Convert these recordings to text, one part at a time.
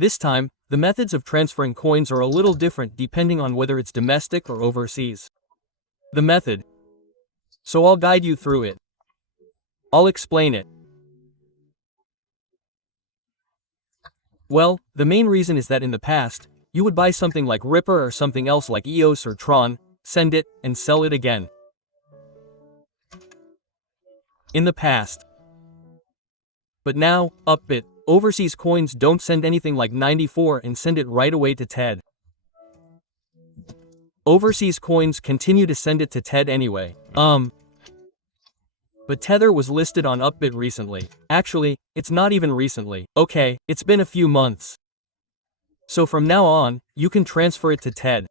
This time, the methods of transferring coins are a little different depending on whether it's domestic or overseas. The method. So I'll guide you through it. I'll explain it. Well, the main reason is that in the past, you would buy something like Ripper or something else like EOS or Tron, send it, and sell it again. In the past. But now, Upbit, overseas coins don't send anything like 94 and send it right away to TED. Overseas coins continue to send it to TED anyway. But Tether was listed on Upbit recently. Actually, it's not even recently. Okay, it's been a few months. So from now on, you can transfer it to TED.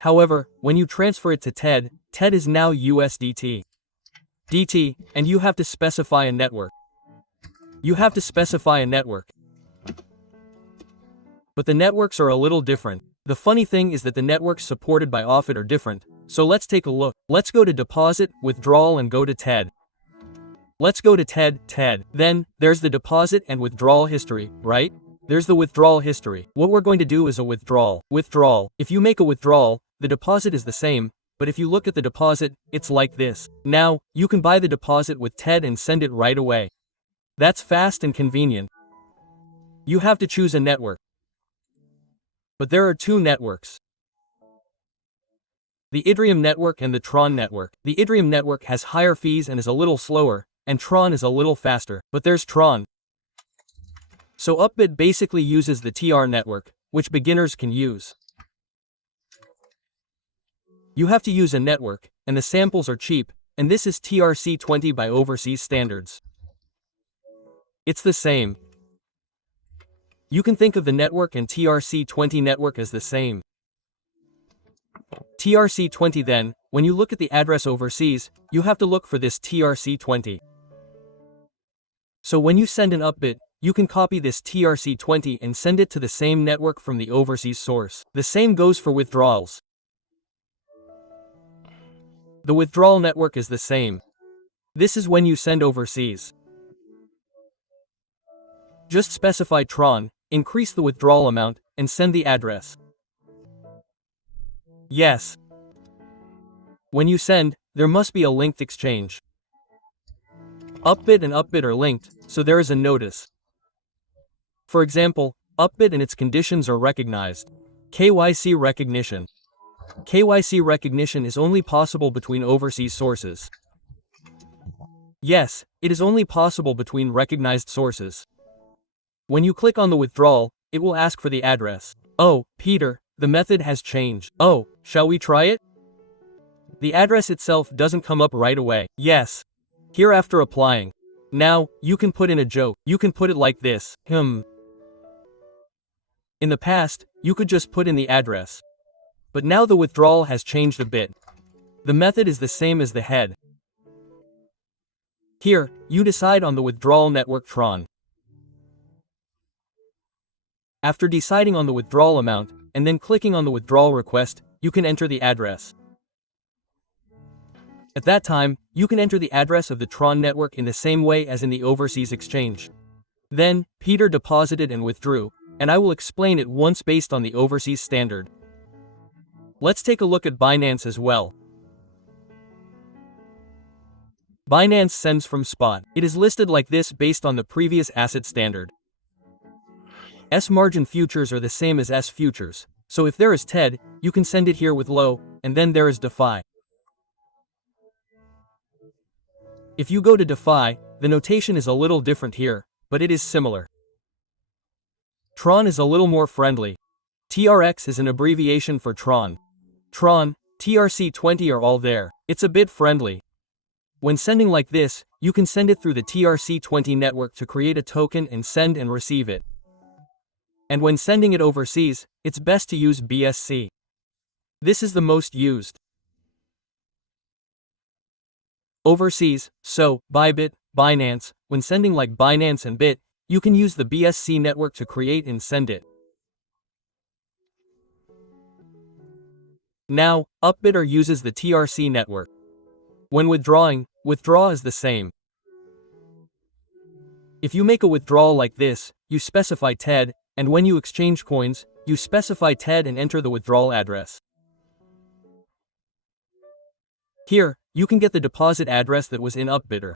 However, when you transfer it to TED, TED is now USDT. DT, and you have to specify a network. You have to specify a network. But the networks are a little different. The funny thing is that the networks supported by Offit are different. So let's take a look. Let's go to deposit, withdrawal and go to TED. Let's go to TED. Then, there's the deposit and withdrawal history, right? There's the withdrawal history. What we're going to do is a withdrawal. If you make a withdrawal, the deposit is the same, but if you look at the deposit, it's like this. Now, you can buy the deposit with TED and send it right away. That's fast and convenient. You have to choose a network. But there are two networks. The Ethereum network and the Tron network. The Ethereum network has higher fees and is a little slower, and Tron is a little faster. But there's Tron. So Upbit basically uses the TR network, which beginners can use. You have to use a network, and the samples are cheap, and this is TRC20 by overseas standards. It's the same. You can think of the network and TRC20 network as the same. TRC20 then, when you look at the address overseas, you have to look for this TRC20. So when you send an Upbit, you can copy this TRC20 and send it to the same network from the overseas source. The same goes for withdrawals. The withdrawal network is the same. This is when you send overseas. Just specify Tron, increase the withdrawal amount, and send the address. Yes. When you send, there must be a linked exchange. Upbit and Upbit are linked, so there is a notice. For example, Upbit and its conditions are recognized. KYC recognition. KYC recognition is only possible between overseas sources. Yes, it is only possible between recognized sources. When you click on the withdrawal, it will ask for the address. Oh, Peter, the method has changed. Oh, shall we try it? The address itself doesn't come up right away. Yes. Here after applying. Now, you can put in a joke. You can put it like this. In the past, you could just put in the address. But now the withdrawal has changed a bit. The method is the same as the head. Here, you decide on the withdrawal network Tron. After deciding on the withdrawal amount, and then clicking on the withdrawal request, you can enter the address. At that time, you can enter the address of the Tron network in the same way as in the overseas exchange. Then, Peter deposited and withdrew, and I will explain it once based on the overseas standard. Let's take a look at Binance as well. Binance sends from spot. It is listed like this based on the previous asset standard. S margin futures are the same as S futures, so if there is TED, you can send it here with low, and then there is DeFi. If you go to DeFi, the notation is a little different here, but it is similar. Tron is a little more friendly. TRX is an abbreviation for Tron. Tron, TRC20 are all there. It's a bit friendly. When sending like this, you can send it through the TRC20 network to create a token and send and receive it. And when sending it overseas, it's best to use BSC. This is the most used. Overseas, so, Bybit, Binance, when sending like Binance and Bit, you can use the BSC network to create and send it. Now, Upbit uses the TRC network. When withdrawing, withdraw is the same. If you make a withdrawal like this, you specify TED, and when you exchange coins, you specify TED and enter the withdrawal address. Here, you can get the deposit address that was in Upbidder.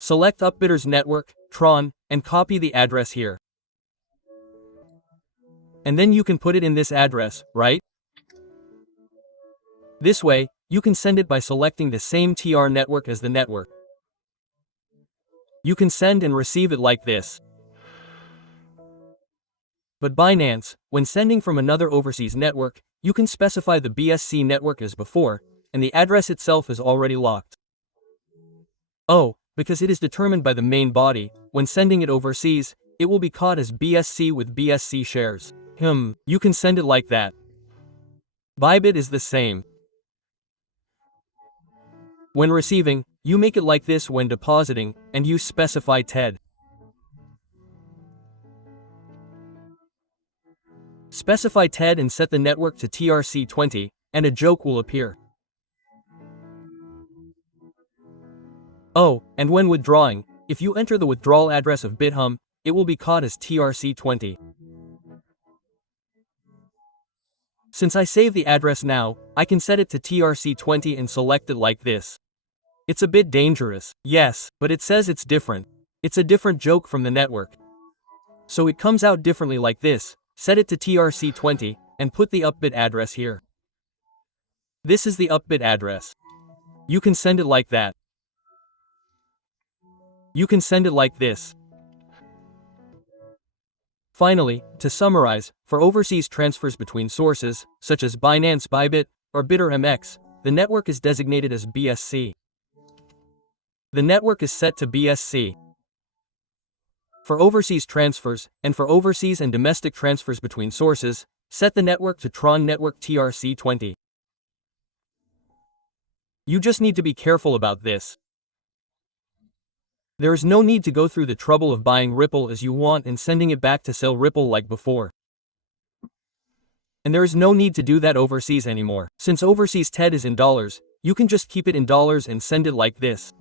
Select Upbidder's network, Tron, and copy the address here. And then you can put it in this address, right? This way, you can send it by selecting the same TR network as the network. You can send and receive it like this. But Binance, when sending from another overseas network, you can specify the BSC network as before, and the address itself is already locked. Oh, because it is determined by the main body, when sending it overseas, it will be caught as BSC with BSC shares. You can send it like that. Bybit is the same. When receiving, you make it like this when depositing, and you specify TED. Specify TED and set the network to TRC20, and a joke will appear. Oh, and when withdrawing, if you enter the withdrawal address of Bithumb, it will be caught as TRC20. Since I save the address now, I can set it to TRC20 and select it like this. It's a bit dangerous, yes, but it says it's different. It's a different joke from the network. So it comes out differently like this. Set it to TRC20, and put the Upbit address here. This is the Upbit address. You can send it like that. You can send it like this. Finally, to summarize, for overseas transfers between sources, such as Binance Bybit or BitterMX, the network is designated as BSC. The network is set to BSC. For overseas transfers, and for overseas and domestic transfers between sources, set the network to Tron Network TRC20. You just need to be careful about this. There is no need to go through the trouble of buying Ripple as you want and sending it back to sell Ripple like before. And there is no need to do that overseas anymore. Since overseas TED is in dollars, you can just keep it in dollars and send it like this.